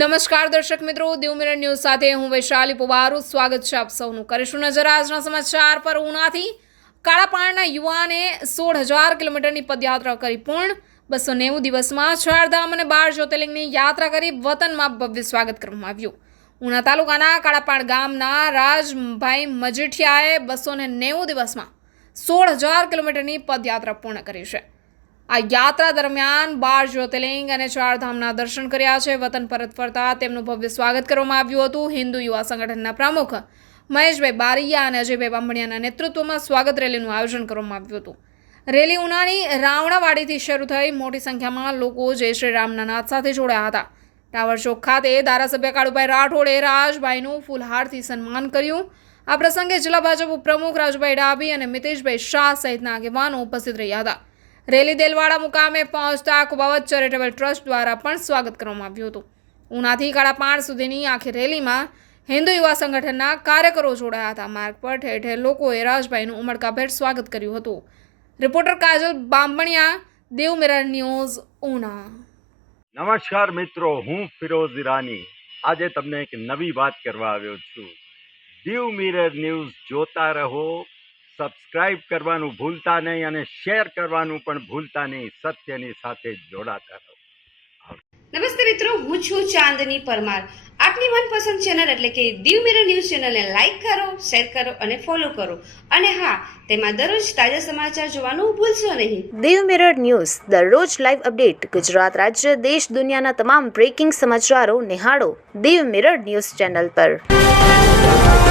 નમસ્કાર દર્શક મિત્રો, દીવ મિરર ન્યૂઝ સાથે હું વૈશાલી પુવારું સ્વાગત છે આપ સૌનું. કરીશું નજર આજના સમાચાર પર. ઉનાથી કાળાપાણના યુવાને 16,000 કિલોમીટરની પદયાત્રા કરી પૂર્ણ. 290 દિવસમાં 4 ધામ અને 12 જ્યોતિર્લિંગની યાત્રા કરી વતનમાં ભવ્ય સ્વાગત કરવામાં આવ્યું. ઉના તાલુકાના કાળાપાણ ગામના રાજભાઈ મજીઠિયાએ 290 દિવસમાં 16,000 કિલોમીટરની પદયાત્રા પૂર્ણ કરી છે. આ યાત્રા દરમિયાન 12 જ્યોતિર્લિંગ અને 4 ધામના દર્શન કર્યા છે. વતન પરત ફરતા તેમનું ભવ્ય સ્વાગત કરવામાં આવ્યું હતું. હિન્દુ યુવા સંગઠનના પ્રમુખ મહેશભાઈ બારૈયા અને અજયભાઈ બામણિયાના નેતૃત્વમાં સ્વાગત રેલીનું આયોજન કરવામાં આવ્યું હતું. રેલી ઉનાની રાવણાવાડીથી શરૂ થઈ મોટી સંખ્યામાં લોકો જય શ્રી રામના નાદ સાથે જોડાયા હતા. ટાવર ચોક ખાતે ધારાસભ્ય કાળુભાઈ રાઠોડે રાજભાઈનું ફૂલહારથી સન્માન કર્યું. આ પ્રસંગે જિલ્લા ભાજપ ઉપપ્રમુખ રાજભાઈ ડાભી અને મિતેશભાઈ શાહ સહિતના આગેવાનો ઉપસ્થિત રહ્યા હતા. રેલી દેલવાડા મુકામે પહોંચતા કુબાવત ચેરિટેબલ ટ્રસ્ટ દ્વારા પણ સ્વાગત કરવામાં આવ્યું હતું. ઉનાથી કાળાપાણ સુધીની આખી રેલીમાં હિન્દુ યુવા સંગઠનના કાર્યકરો જોડાયા હતા. માર્ગ પર ઠેર ઠેર લોકોએ રાજભાઈનું ઉમળકાભેર સ્વાગત કર્યું હતું. રિપોર્ટર કાજલ બામણિયા, દીવ મિરર ન્યૂઝ, ઉના. નમસ્કાર મિત્રો, હું ફિરોઝ ઈરાની આજે તમને એક નવી વાત કરવા આવ્યો છું. દીવ મિરર ન્યૂઝ જોતા રહો, સબસ્ક્રાઇબ કરવાનું ભૂલતા નહીં અને શેર કરવાનું પણ ભૂલતા નહીં. સત્યની સાથે જોડાતા રહો. નમસ્તે મિત્રો, હું છું ચાંદની પરમાર. આપની મનપસંદ ચેનલ એટલે કે દીવ મિરર ન્યૂઝ ચેનલને લાઈક કરો, શેર કરો અને ફોલો કરો. અને હા, તેમાં દરરોજ તાજા સમાચાર જોવાનું ભૂલશો નહીં. દીવ મિરર ન્યૂઝ દરરોજ લાઈવ અપડેટ. ગુજરાત રાજ્ય, દેશ, દુનિયાના તમામ બ્રેકિંગ સમાચારો નિહાળો દીવ મિરર ન્યૂઝ ચેનલ પર.